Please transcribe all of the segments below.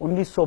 1900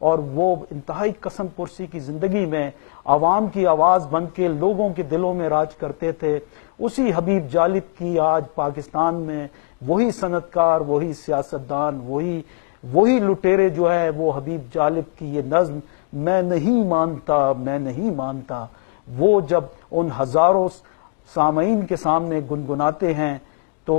اور وہ انتہائی قسم پرسی کی زندگی میں عوام کی آواز بن کے لوگوں کے دلوں میں راج کرتے تھے، اسی حبیب جالب کی آج پاکستان میں وہی صنعت کار، وہی سیاستدان، وہی لٹیرے جو ہے وہ حبیب جالب کی یہ نظم میں نہیں مانتا میں نہیں مانتا، وہ جب ان ہزاروں سامعین کے سامنے گنگناتے ہیں تو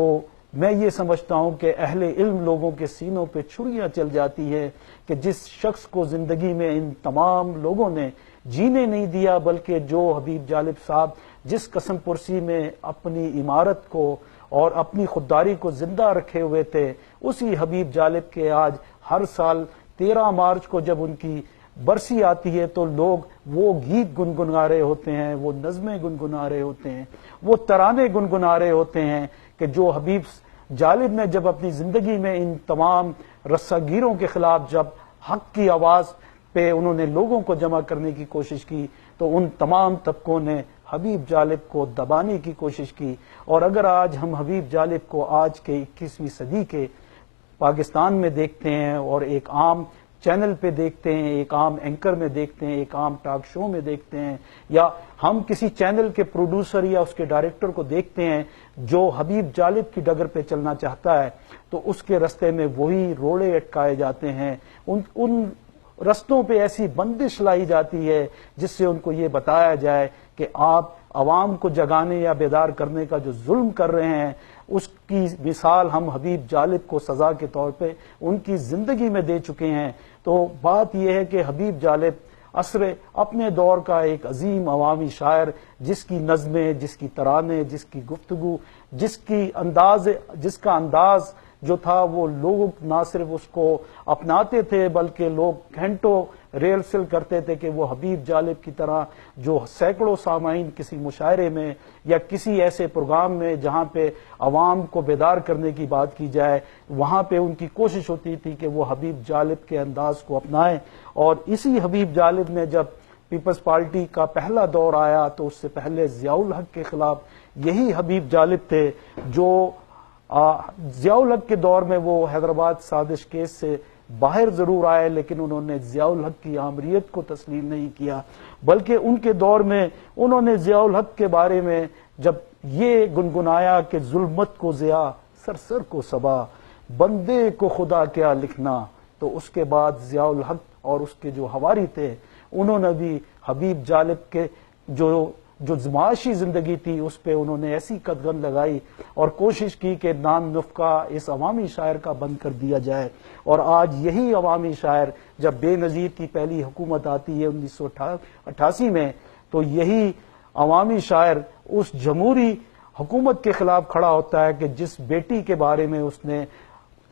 میں یہ سمجھتا ہوں کہ اہل علم لوگوں کے سینوں پہ چھریاں چل جاتی ہے کہ جس شخص کو زندگی میں ان تمام لوگوں نے جینے نہیں دیا، بلکہ جو حبیب جالب صاحب جس قسم پرسی میں اپنی عمارت کو اور اپنی خودداری کو زندہ رکھے ہوئے تھے، اسی حبیب جالب کے آج ہر سال 13 مارچ کو جب ان کی برسی آتی ہے تو لوگ وہ گیت گنگنا رہے ہوتے ہیں، وہ نظمیں گنگنا رہے ہوتے ہیں، وہ ترانے گنگنا رہے ہوتے ہیں کہ جو حبیب جالب نے جب اپنی زندگی میں ان تمام رساگیروں کے خلاف جب حق کی آواز پہ انہوں نے لوگوں کو جمع کرنے کی کوشش کی تو ان تمام طبقوں نے حبیب جالب کو دبانے کی کوشش کی۔ اور اگر آج ہم حبیب جالب کو آج کے 21ویں صدی کے پاکستان میں دیکھتے ہیں اور ایک عام چینل پہ دیکھتے ہیں، ایک عام اینکر میں دیکھتے ہیں، ایک عام ٹاک شو میں دیکھتے ہیں، یا ہم کسی چینل کے پروڈیوسر یا اس کے ڈائریکٹر کو دیکھتے ہیں جو حبیب جالب کی ڈگر پہ چلنا چاہتا ہے تو اس کے رستے میں وہی روڑے اٹکائے جاتے ہیں، ان رستوں پہ ایسی بندش لائی جاتی ہے جس سے ان کو یہ بتایا جائے کہ آپ عوام کو جگانے یا بیدار کرنے کا جو ظلم کر رہے ہیں اس کی مثال ہم حبیب جالب کو سزا کے طور پہ ان کی زندگی میں دے چکے ہیں۔ تو بات یہ ہے کہ حبیب جالب عصر اپنے دور کا ایک عظیم عوامی شاعر، جس کی نظمیں، جس کی ترانے، جس کی گفتگو، جس کا انداز جو تھا وہ لوگ نہ صرف اس کو اپناتے تھے بلکہ لوگ گھنٹوں ریہرسل کرتے تھے کہ وہ حبیب جالب کی طرح جو سینکڑوں سامعین کسی مشاعرے میں یا کسی ایسے پروگرام میں جہاں پہ عوام کو بیدار کرنے کی بات کی جائے وہاں پہ ان کی کوشش ہوتی تھی کہ وہ حبیب جالب کے انداز کو اپنائیں۔ اور اسی حبیب جالب نے جب پیپلز پارٹی کا پہلا دور آیا تو اس سے پہلے ضیاء الحق کے خلاف یہی حبیب جالب تھے جو ضیاء الحق کے دور میں وہ حیدرآباد سازش کیس سے باہر ضرور آئے لیکن انہوں نے ضیاء الحق کی آمریت کو تسلیم نہیں کیا، بلکہ ان کے دور میں انہوں نے ضیاء الحق کے بارے میں جب یہ گنگنایا کہ ظلمت کو ضیاء سر کو صبا، بندے کو خدا کیا لکھنا، تو اس کے بعد ضیاء الحق اور اس کے جو حواری تھے انہوں نے بھی حبیب جالب کے جو معاشی زندگی تھی اس پہ انہوں نے ایسی قدغن لگائی اور کوشش کی کہ نام نفقہ اس عوامی شاعر کا بند کر دیا جائے۔ اور آج یہی عوامی شاعر جب بے نظیر کی پہلی حکومت آتی ہے 1988 میں تو یہی عوامی شاعر اس جمہوری حکومت کے خلاف کھڑا ہوتا ہے کہ جس بیٹی کے بارے میں اس نے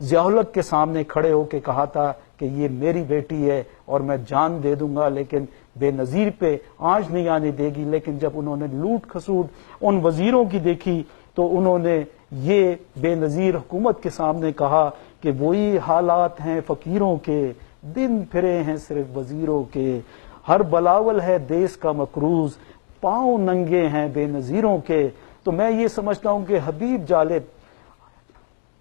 ضیاء الحق کے سامنے کھڑے ہو کے کہا تھا کہ یہ میری بیٹی ہے اور میں جان دے دوں گا لیکن بے نظیر پہ آنچ نہیں آنے دے گی، لیکن جب انہوں نے لوٹ کھسوٹ ان وزیروں کی دیکھی تو انہوں نے یہ بے نظیر حکومت کے سامنے کہا کہ وہی حالات ہیں فقیروں کے، دن پھرے ہیں صرف وزیروں کے، ہر بلاول ہے دیس کا مقروض، پاؤں ننگے ہیں بے نظیروں کے۔ تو میں یہ سمجھتا ہوں کہ حبیب جالب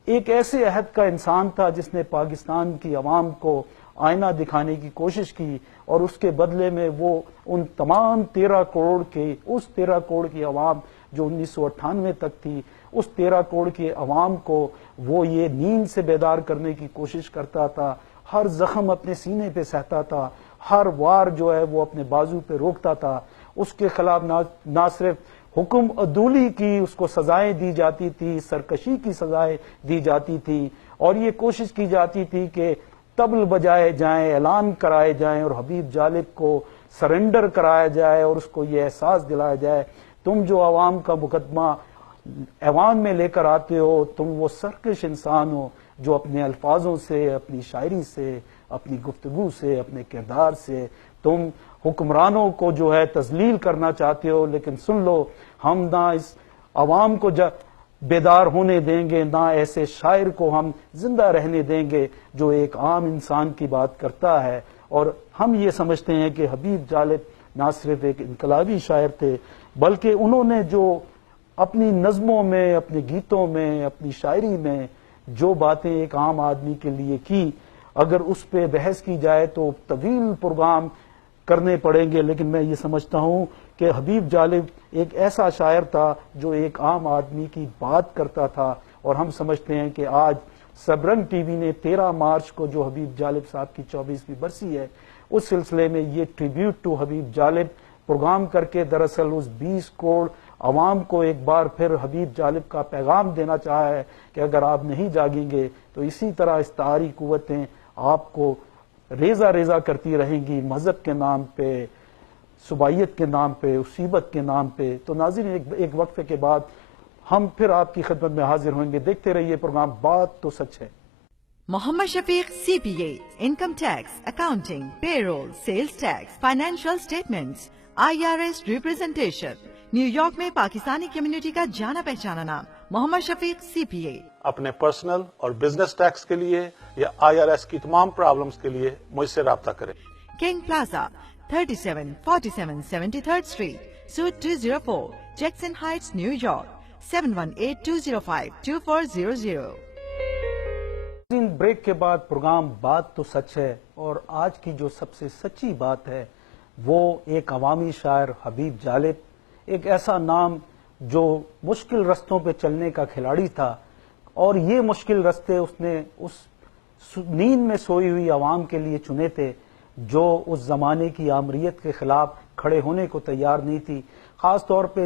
ایک ایسے عہد کا انسان تھا جس نے پاکستان کی عوام کو آئینہ دکھانے کی کوشش کی اور اس کے بدلے میں وہ ان تمام 13 کروڑ کی عوام جو 1998 تک تھی، اس 13 کروڑ کی عوام کو وہ یہ نیند سے بیدار کرنے کی کوشش کرتا تھا، ہر زخم اپنے سینے پہ سہتا تھا، ہر وار جو ہے وہ اپنے بازو پہ روکتا تھا، اس کے خلاف نہ صرف حکم عدولی کی اس کو سزائیں دی جاتی تھی، سرکشی کی سزائیں دی جاتی تھی اور یہ کوشش کی جاتی تھی کہ طبل بجائے جائیں، اعلان کرائے جائیں اور حبیب جالب کو سرنڈر کرایا جائے اور اس کو یہ احساس دلایا جائے تم جو عوام کا مقدمہ ایوان میں لے کر آتے ہو تم وہ سرکش انسان ہو جو اپنے الفاظوں سے، اپنی شاعری سے، اپنی گفتگو سے، اپنے کردار سے تم حکمرانوں کو جو ہے تذلیل کرنا چاہتے ہو، لیکن سن لو ہم نہ اس عوام کو بیدار ہونے دیں گے، نہ ایسے شاعر کو ہم زندہ رہنے دیں گے جو ایک عام انسان کی بات کرتا ہے۔ اور ہم یہ سمجھتے ہیں کہ حبیب جالب نہ صرف ایک انقلابی شاعر تھے بلکہ انہوں نے جو اپنی نظموں میں، اپنے گیتوں میں، اپنی شاعری میں جو باتیں ایک عام آدمی کے لیے کی اگر اس پہ بحث کی جائے تو طویل پروگرام کرنے پڑیں گے، لیکن میں یہ سمجھتا ہوں کہ حبیب جالب ایک ایسا شاعر تھا جو ایک عام آدمی کی بات کرتا تھا، اور ہم سمجھتے ہیں کہ آج سبرنگ ٹی وی نے 13 مارچ کو جو حبیب جالب صاحب کی 24ویں برسی ہے، اس سلسلے میں یہ tribute to Habib Jalib programme کر کے دراصل اس 20 کروڑ عوام کو ایک بار پھر حبیب جالب کا پیغام دینا چاہا ہے کہ اگر آپ نہیں جاگیں گے تو اسی طرح استعاری قوتیں آپ کو ریزہ ریزہ کرتی رہیں گی، مذہب کے نام پہ، صوبائیت کے نام پہ، اصیبت کے نام پہ۔ تو ناظرین، ایک وقفے کے بعد ہم پھر آپ کی خدمت میں حاضر ہوئیں گے۔ دیکھتے رہیے پروگرام بات تو سچ ہے۔ Muhammad Shafiq CPA, Income Tax, Accounting, Payroll, Sales Tax, Financial Statements, IRS Representation, new York میں پاکستانی کمیونٹی کا جانا پہچانا نام محمد شفیق CPA۔ اپنے پرسنل اور بزنس ٹیکس کے لیے یا IRS کی تمام پرابلمز کے لیے مجھ سے رابطہ کریں۔ King plaza 3747 73rd Street, Suite 204, Jackson Heights, New York 7182052400۔ Break کے بعد پروگرام بات تو سچ ہے، اور آج کی جو سب سے سچی بات ہے وہ ایک عوامی شاعر حبیب جالب، ایک ایسا نام جو مشکل رستوں پہ چلنے کا کھلاڑی تھا، اور یہ مشکل رستے اس نے اس نیند میں سوئی ہوئی عوام کے لیے چنے تھے جو اس زمانے کی آمریت کے خلاف کھڑے ہونے کو تیار نہیں تھی۔ خاص طور پہ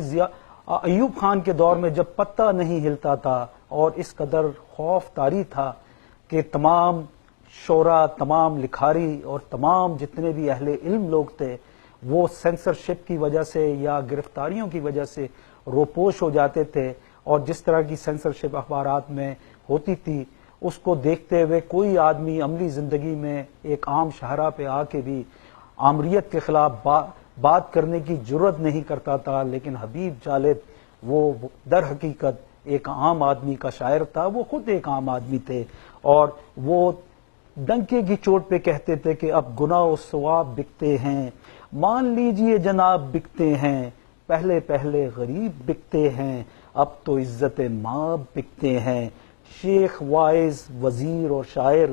ایوب خان کے دور میں جب پتہ نہیں ہلتا تھا اور اس قدر خوف طاری تھا کہ تمام شعراء، تمام لکھاری اور تمام جتنے بھی اہل علم لوگ تھے وہ سینسرشپ کی وجہ سے یا گرفتاریوں کی وجہ سے روپوش ہو جاتے تھے، اور جس طرح کی سینسرشپ اخبارات میں ہوتی تھی اس کو دیکھتے ہوئے کوئی آدمی عملی زندگی میں ایک عام شاہراہ پہ آ کے بھی آمریت کے خلاف بات کرنے کی جرت نہیں کرتا تھا۔ لیکن حبیب جالب وہ در حقیقت ایک عام آدمی کا شاعر تھا، وہ خود ایک عام آدمی تھے، اور وہ ڈنکے کی چوٹ پہ کہتے تھے کہ اب گناہ و ثواب بکتے ہیں، مان لیجئے جناب بکتے ہیں، پہلے پہلے غریب بکتے ہیں، اب تو عزت ماں بکتے ہیں، شیخ، واعظ، وزیر اور شاعر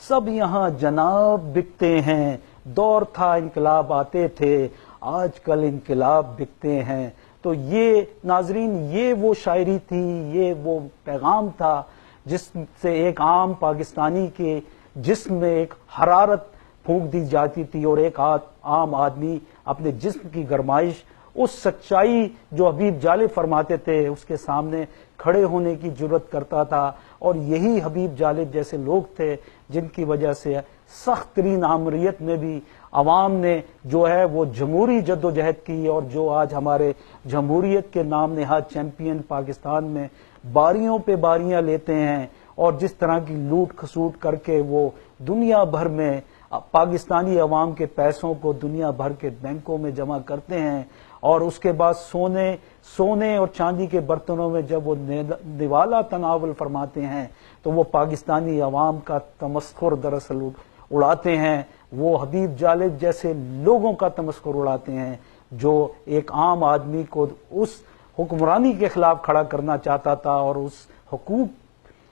سب یہاں جناب بکتے ہیں، دور تھا انقلاب آتے تھے، آج کل انقلاب بکتے ہیں۔ تو یہ ناظرین، یہ وہ شاعری تھی، یہ وہ پیغام تھا جس سے ایک عام پاکستانی کے جسم میں ایک حرارت پھونک دی جاتی تھی، اور ایک عام آدمی اپنے جسم کی گرمائش، اس سچائی جو حبیب جالب فرماتے تھے اس کے سامنے کھڑے ہونے کی جرت کرتا تھا۔ اور یہی حبیب جالب جیسے لوگ تھے جن کی وجہ سے سخت ترین آمریت میں بھی عوام نے جو ہے وہ جمہوری جد و جہد کی، اور جو آج ہمارے جمہوریت کے نام نہاد چیمپئن پاکستان میں باریوں پہ باریاں لیتے ہیں، اور جس طرح کی لوٹ کھسوٹ کر کے وہ دنیا بھر میں پاکستانی عوام کے پیسوں کو دنیا بھر کے بینکوں میں جمع کرتے ہیں، اور اس کے بعد سونے اور چاندی کے برتنوں میں جب وہ نوالا تناول فرماتے ہیں تو وہ پاکستانی عوام کا تمسخر دراصل اڑاتے ہیں، وہ حبیب جالب جیسے لوگوں کا تمسخر اڑاتے ہیں جو ایک عام آدمی کو اس حکمرانی کے خلاف کھڑا کرنا چاہتا تھا، اور اس حقوق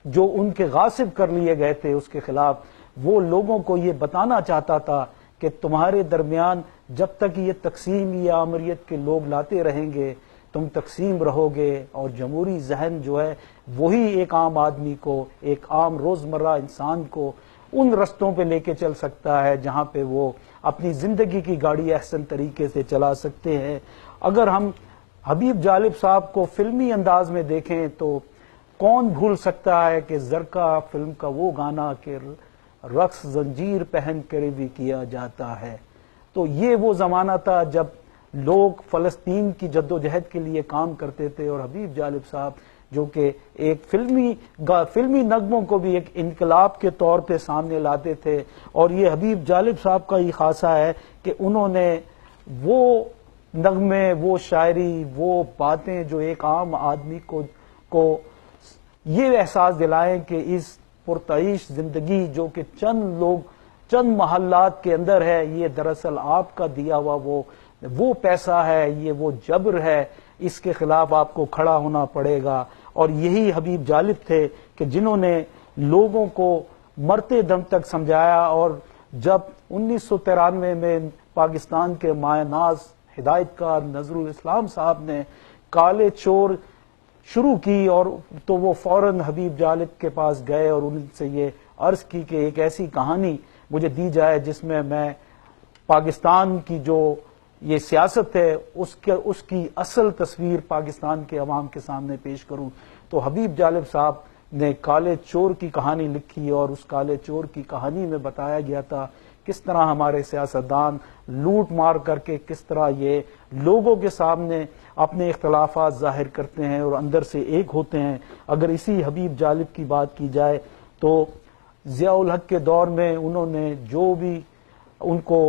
جو ان کے غاصب کر لیے گئے تھے اس کے خلاف وہ لوگوں کو یہ بتانا چاہتا تھا کہ تمہارے درمیان جب تک یہ تقسیم یا آمریت کے لوگ لاتے رہیں گے تم تقسیم رہو گے، اور جمہوری ذہن جو ہے وہی ایک عام آدمی کو، ایک عام روزمرہ انسان کو ان رستوں پہ لے کے چل سکتا ہے جہاں پہ وہ اپنی زندگی کی گاڑی احسن طریقے سے چلا سکتے ہیں۔ اگر ہم حبیب جالب صاحب کو فلمی انداز میں دیکھیں تو کون بھول سکتا ہے کہ زرقا فلم کا وہ گانا کہ رقص زنجیر پہن کر بھی کیا جاتا ہے۔ تو یہ وہ زمانہ تھا جب لوگ فلسطین کی جد و جہد کے لیے کام کرتے تھے، اور حبیب جالب صاحب جو کہ ایک فلمی نغموں کو بھی ایک انقلاب کے طور پہ سامنے لاتے تھے، اور یہ حبیب جالب صاحب کا یہ خاصہ ہے کہ انہوں نے وہ نغمے، وہ شاعری، وہ باتیں جو ایک عام آدمی کو یہ احساس دلائیں کہ اس پرتعیش زندگی جو کہ چند محلات کے اندر ہے، یہ دراصل آپ کا دیا ہوا وہ پیسہ ہے، یہ وہ جبر ہے، اس کے خلاف آپ کو کھڑا ہونا پڑے گا۔ اور یہی حبیب جالب تھے کہ جنہوں نے لوگوں کو مرتے دم تک سمجھایا، اور جب 1993 میں پاکستان کے مایہ ناز ہدایت کار نظر الاسلام صاحب نے کالے چور شروع کی، اور تو وہ فوراً حبیب جالب کے پاس گئے اور ان سے یہ عرض کی کہ ایک ایسی کہانی مجھے دی جائے جس میں پاکستان کی جو یہ سیاست ہے اس کی اصل تصویر پاکستان کے عوام کے سامنے پیش کروں۔ تو حبیب جالب صاحب نے کالے چور کی کہانی لکھی، اور اس کالے چور کی کہانی میں بتایا گیا تھا کس طرح ہمارے سیاستدان لوٹ مار کر کے کس طرح یہ لوگوں کے سامنے اپنے اختلافات ظاہر کرتے ہیں اور اندر سے ایک ہوتے ہیں۔ اگر اسی حبیب جالب کی بات کی جائے تو ضیاء الحق کے دور میں انہوں نے جو بھی ان کو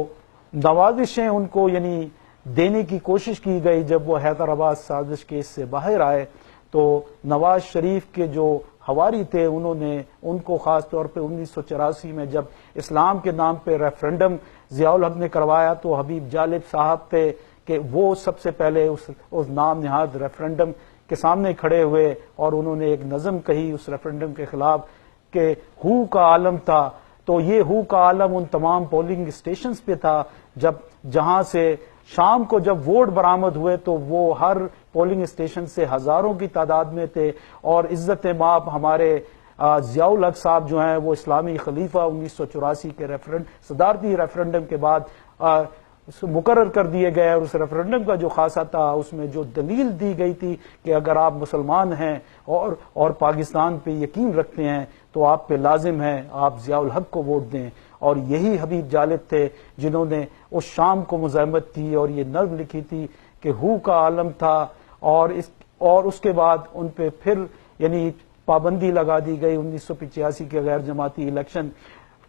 نوازشیں ان کو یعنی دینے کی کوشش کی گئی، جب وہ حیدرآباد سازش کیس سے باہر آئے تو نواز شریف کے جو ہواری تھے انہوں نے ان کو خاص طور پہ 1984 میں جب اسلام کے نام پہ ریفرنڈم ضیاء الحق نے کروایا تو حبیب جالب صاحب تھے کہ وہ سب سے پہلے اس نام نہاد ریفرنڈم کے سامنے کھڑے ہوئے، اور انہوں نے ایک نظم کہی اس ریفرنڈم کے خلاف کہ ہو کا عالم تھا۔ تو یہ ہو کا عالم ان تمام پولنگ اسٹیشنز پہ تھا، جہاں سے شام کو جب ووٹ برآمد ہوئے تو وہ ہر پولنگ اسٹیشن سے ہزاروں کی تعداد میں تھے، اور عزت مآب ہمارے ضیاء الحق صاحب جو ہیں وہ اسلامی خلیفہ 1984 کے صدارتی ریفرنڈم کے بعد مقرر کر دیے گئے، اور اس ریفرنڈم کا جو خاصہ تھا اس میں جو دلیل دی گئی تھی کہ اگر آپ مسلمان ہیں اور پاکستان پہ یقین رکھتے ہیں تو آپ پہ لازم ہے آپ ضیاء الحق کو ووٹ دیں، اور یہی حبیب جالب تھے جنہوں نے اس شام کو مزاحمت کی اور یہ نظم لکھی تھی کہ ہو کا عالم تھا، اور اس کے بعد ان پہ پھر یعنی پابندی لگا دی گئی 1985 کے غیر جماعتی الیکشن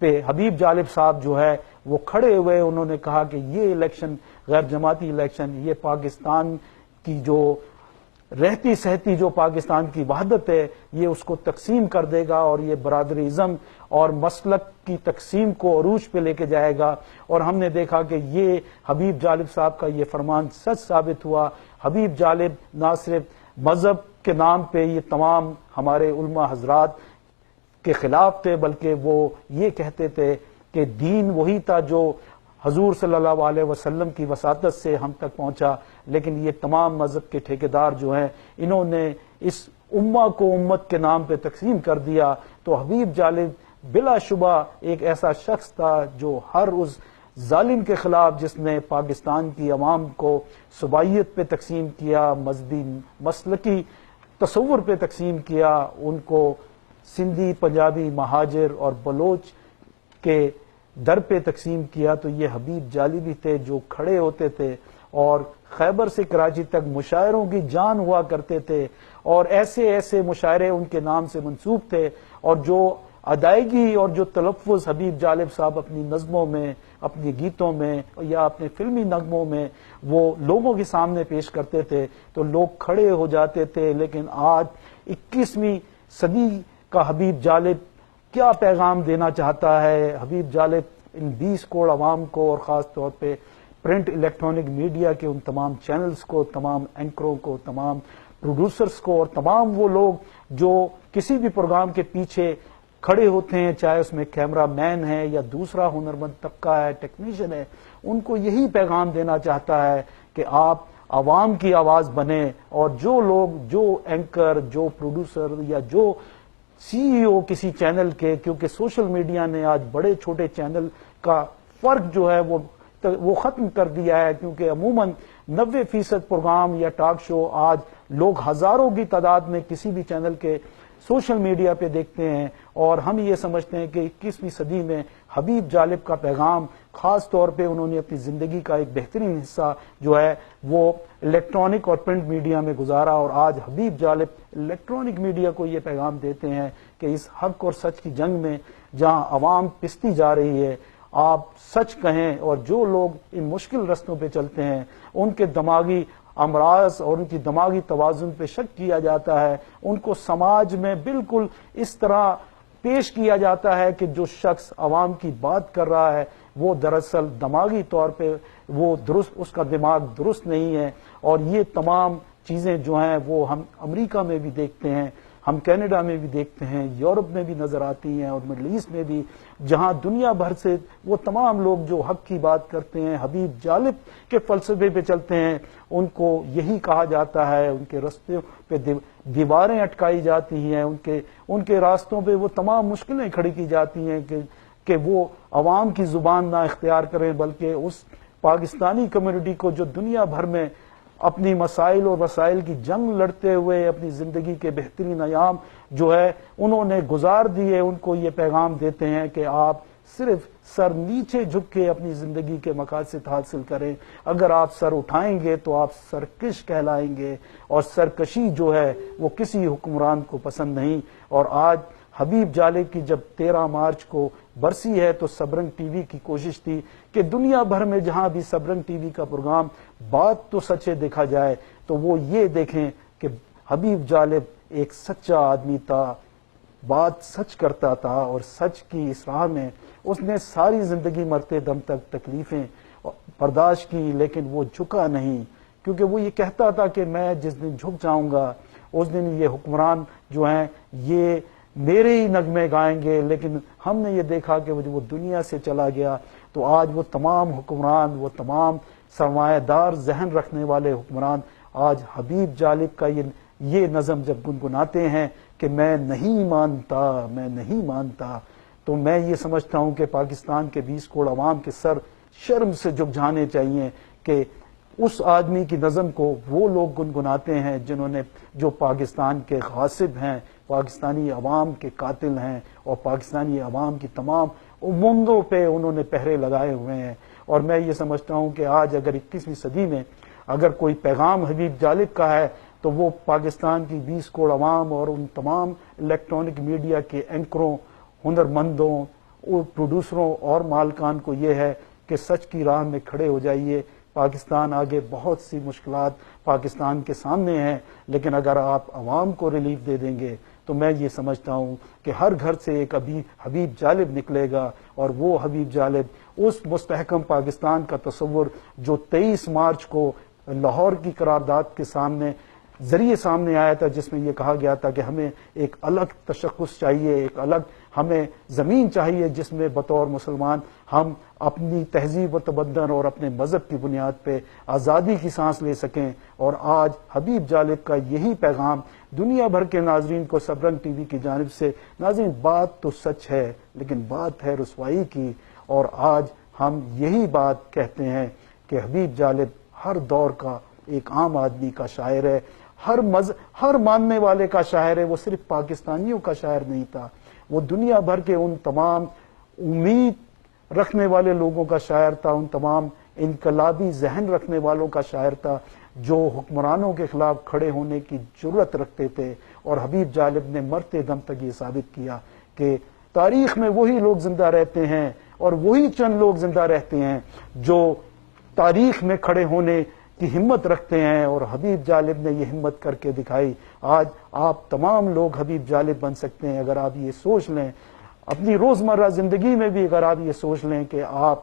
پہ۔ حبیب جالب صاحب جو ہے وہ کھڑے ہوئے، انہوں نے کہا کہ یہ الیکشن غیر جماعتی الیکشن یہ پاکستان کی جو رہتی سہتی جو پاکستان کی وحدت ہے یہ اس کو تقسیم کر دے گا، اور یہ برادریزم اور مسلک کی تقسیم کو عروج پہ لے کے جائے گا۔ اور ہم نے دیکھا کہ یہ حبیب جالب صاحب کا یہ فرمان سچ ثابت ہوا۔ حبیب جالب نہ صرف مذہب کے نام پہ یہ تمام ہمارے علماء حضرات کے خلاف تھے، بلکہ وہ یہ کہتے تھے کہ دین وہی تھا جو حضور صلی اللہ علیہ وسلم کی وساطت سے ہم تک پہنچا، لیکن یہ تمام مذہب کے ٹھیکیدار جو ہیں انہوں نے اس امہ کو امت کے نام پہ تقسیم کر دیا۔ تو حبیب جالب بلا شبہ ایک ایسا شخص تھا جو ہر اس ظالم کے خلاف جس نے پاکستان کی عوام کو صوبائیت پہ تقسیم کیا، مذہبی مسلکی تصور پہ تقسیم کیا، ان کو سندھی، پنجابی، مہاجر اور بلوچ کے در پہ تقسیم کیا، تو یہ حبیب جالبی تھے جو کھڑے ہوتے تھے اور خیبر سے کراچی تک مشاعروں کی جان ہوا کرتے تھے، اور ایسے ایسے مشاعرے ان کے نام سے منسوب تھے، اور جو ادائیگی اور جو تلفظ حبیب جالب صاحب اپنی نظموں میں، اپنی گیتوں میں یا اپنے فلمی نغموں میں وہ لوگوں کے سامنے پیش کرتے تھے تو لوگ کھڑے ہو جاتے تھے۔ لیکن آج 21ویں صدی کا حبیب جالب کیا پیغام دینا چاہتا ہے؟ حبیب جالب ان 20 کروڑ عوام کو، اور خاص طور پہ پرنٹ الیکٹرانک میڈیا کے ان تمام چینلز کو، تمام اینکروں کو، تمام پروڈیوسرز کو، اور تمام وہ لوگ جو کسی بھی پروگرام کے پیچھے کھڑے ہوتے ہیں، چاہے اس میں کیمرہ مین ہے یا دوسرا ہنرمند طبقہ ہے، ٹیکنیشین ہے، ان کو یہی پیغام دینا چاہتا ہے کہ آپ عوام کی آواز بنیں، اور جو لوگ، جو اینکر، جو پروڈیوسر یا جو CEO کسی چینل کے، کیونکہ سوشل میڈیا نے آج بڑے چھوٹے چینل کا فرق جو ہے وہ ختم کر دیا ہے، کیونکہ عموماً 90% پروگرام یا ٹاک شو آج لوگ ہزاروں کی تعداد میں کسی بھی چینل کے سوشل میڈیا پہ دیکھتے ہیں، اور ہم یہ سمجھتے ہیں کہ 21ویں صدی میں حبیب جالب کا پیغام، خاص طور پہ انہوں نے اپنی زندگی کا ایک بہترین حصہ جو ہے وہ الیکٹرانک اور پرنٹ میڈیا میں گزارا، اور آج حبیب جالب الیکٹرانک میڈیا کو یہ پیغام دیتے ہیں کہ اس حق اور سچ کی جنگ میں جہاں عوام پستی جا رہی ہے، آپ سچ کہیں، اور جو لوگ ان مشکل رستوں پہ چلتے ہیں ان کے دماغی امراض اور ان کی دماغی توازن پہ شک کیا جاتا ہے، ان کو سماج میں بالکل اس طرح پیش کیا جاتا ہے کہ جو شخص عوام کی بات کر رہا ہے وہ دراصل دماغی طور پہ وہ درست، اس کا دماغ درست نہیں ہے۔ اور یہ تمام چیزیں جو ہیں وہ ہم امریکہ میں بھی دیکھتے ہیں، ہم کینیڈا میں بھی دیکھتے ہیں، یورپ میں بھی نظر آتی ہیں اور مڈل ایسٹ میں بھی، جہاں دنیا بھر سے وہ تمام لوگ جو حق کی بات کرتے ہیں، حبیب جالب کے فلسفے پہ چلتے ہیں، ان کو یہی کہا جاتا ہے، ان کے رستوں پہ دیواریں اٹکائی جاتی ہیں، ان کے راستوں پہ وہ تمام مشکلیں کھڑی کی جاتی ہیں کہ وہ عوام کی زبان نہ اختیار کریں، بلکہ اس پاکستانی کمیونٹی کو جو دنیا بھر میں اپنی مسائل اور وسائل کی جنگ لڑتے ہوئے اپنی زندگی کے بہترین ایام جو ہے انہوں نے گزار دیے، ان کو یہ پیغام دیتے ہیں کہ آپ صرف سر نیچے جھک کے اپنی زندگی کے مقاصد حاصل کریں، اگر آپ سر اٹھائیں گے تو آپ سرکش کہلائیں گے، اور سرکشی جو ہے وہ کسی حکمران کو پسند نہیں۔ اور آج حبیب جالب کی جب 13 مارچ کو برسی ہے تو سبرنگ ٹی وی کی کوشش تھی کہ دنیا بھر میں جہاں بھی سبرنگ ٹی وی کا پروگرام بات تو سچے دیکھا جائے تو وہ یہ دیکھیں کہ حبیب جالب ایک سچا آدمی تھا، بات سچ کرتا تھا، اور سچ کی اس راہ میں اس نے ساری زندگی مرتے دم تک تکلیفیں برداشت کی، لیکن وہ جھکا نہیں، کیونکہ وہ یہ کہتا تھا کہ میں جس دن جھک جاؤں گا اس دن یہ حکمران جو ہیں یہ میرے ہی نغمے گائیں گے۔ لیکن ہم نے یہ دیکھا کہ وہ دنیا سے چلا گیا تو آج وہ تمام حکمران، وہ تمام سرمایہ دار ذہن رکھنے والے حکمران آج حبیب جالب کا یہ نظم جب گنگناتے ہیں کہ میں نہیں مانتا، میں نہیں مانتا، تو میں یہ سمجھتا ہوں کہ پاکستان کے 20 کروڑ عوام کے سر شرم سے جھک جانے چاہیے کہ اس آدمی کی نظم کو وہ لوگ گنگناتے ہیں جو پاکستان کے غاصب ہیں، پاکستانی عوام کے قاتل ہیں، اور پاکستانی عوام کی تمام امنگوں پہ انہوں نے پہرے لگائے ہوئے ہیں۔ اور میں یہ سمجھتا ہوں کہ آج اگر 21ویں صدی میں اگر کوئی پیغام حبیب جالب کا ہے تو وہ پاکستان کی 20 کروڑ عوام اور ان تمام الیکٹرانک میڈیا کے اینکروں، ہنرمندوں، پروڈیوسروں اور مالکان کو یہ ہے کہ سچ کی راہ میں کھڑے ہو جائیے۔ پاکستان آگے بہت سی مشکلات پاکستان کے سامنے ہیں، لیکن اگر آپ عوام کو ریلیف دے دیں گے تو میں یہ سمجھتا ہوں کہ ہر گھر سے ایک حبیب جالب نکلے گا، اور وہ حبیب جالب اس مستحکم پاکستان کا تصور جو 23 مارچ کو لاہور کی قرارداد کے ذریعے سامنے آیا تھا، جس میں یہ کہا گیا تھا کہ ہمیں ایک الگ تشخص چاہیے، ایک الگ ہمیں زمین چاہیے جس میں بطور مسلمان ہم اپنی تہذیب و تمدن اور اپنے مذہب کی بنیاد پہ آزادی کی سانس لے سکیں۔ اور آج حبیب جالب کا یہی پیغام دنیا بھر کے ناظرین کو سبرنگ ٹی وی کی جانب سے، ناظرین بات تو سچ ہے لیکن بات ہے رسوائی کی، اور آج ہم یہی بات کہتے ہیں کہ حبیب جالب ہر دور کا ایک عام آدمی کا شاعر ہے، ہر ماننے والے کا شاعر ہے، وہ صرف پاکستانیوں کا شاعر نہیں تھا، وہ دنیا بھر کے ان تمام امید رکھنے والے لوگوں کا شاعر تھا، ان تمام انقلابی ذہن رکھنے والوں کا شاعر تھا جو حکمرانوں کے خلاف کھڑے ہونے کی جرأت رکھتے تھے۔ اور حبیب جالب نے مرتے دم تک یہ ثابت کیا کہ تاریخ میں وہی لوگ زندہ رہتے ہیں اور وہی چند لوگ زندہ رہتے ہیں جو تاریخ میں کھڑے ہونے کی ہمت رکھتے ہیں، اور حبیب جالب نے یہ ہمت کر کے دکھائی۔ آج آپ تمام لوگ حبیب جالب بن سکتے ہیں اگر آپ یہ سوچ لیں، اپنی روزمرہ زندگی میں بھی اگر آپ یہ سوچ لیں کہ آپ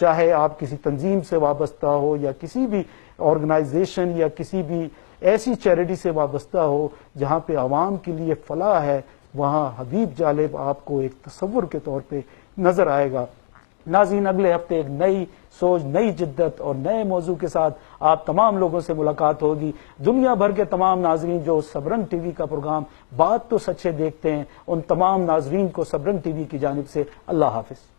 چاہے آپ کسی تنظیم سے وابستہ ہو یا کسی بھی آرگنائزیشن یا کسی بھی ایسی چیریٹی سے وابستہ ہو جہاں پہ عوام کے لیے فلاح ہے، وہاں حبیب جالب آپ کو ایک تصور کے طور پہ نظر آئے گا۔ ناظرین، اگلے ہفتے ایک نئی سوچ، نئی جدت اور نئے موضوع کے ساتھ آپ تمام لوگوں سے ملاقات ہوگی۔ دنیا بھر کے تمام ناظرین جو سبرنگ ٹی وی کا پروگرام بات تو سچے دیکھتے ہیں، ان تمام ناظرین کو سبرنگ ٹی وی کی جانب سے اللہ حافظ۔